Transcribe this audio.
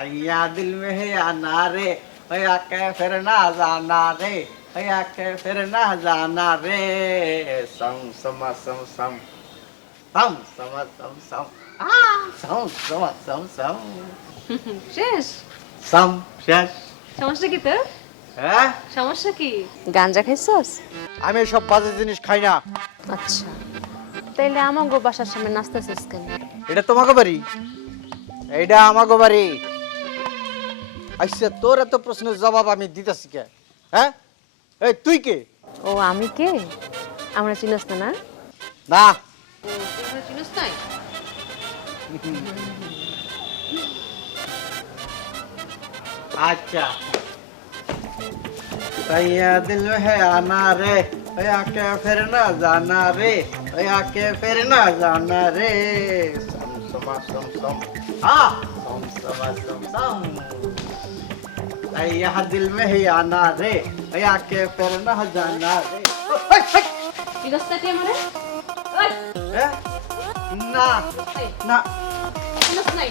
भैया दिल में है आना रे भैया के फिर ना जाना रे भैया के फिर ना जाना रे सम सम सम सम सम सम सम सम सम सम सम सम শেষ सम শেষ সমস্যা কি তোর হ্যাঁ সমস্যা কি গাঞ্জা খাইছস আমি এসব বাজে জিনিস খাই না আচ্ছা তাইলে আমাগো বাসার সামনে নাচতেছিস কেন এটা তোমাকে বাড়ি এইটা আমাকে বাড়ি আচ্ছা তোর এত প্রশ্নের জবাব আমি দিতেছি কে হ্যাঁ এই তুই কে ও আমি কে আমরা চিনস না না না আমরা চিনস নাই अच्छा भैया दिल में है आना रे भैया के फिर ना जाना रे भैया के फिर ना जाना रे सम समा सम सम हाँ सम समा सम सम भैया दिल में है आना रे भैया के फिर ना जाना रे চিনস না কি আমারে ওই ए? ना ना চিনস নাই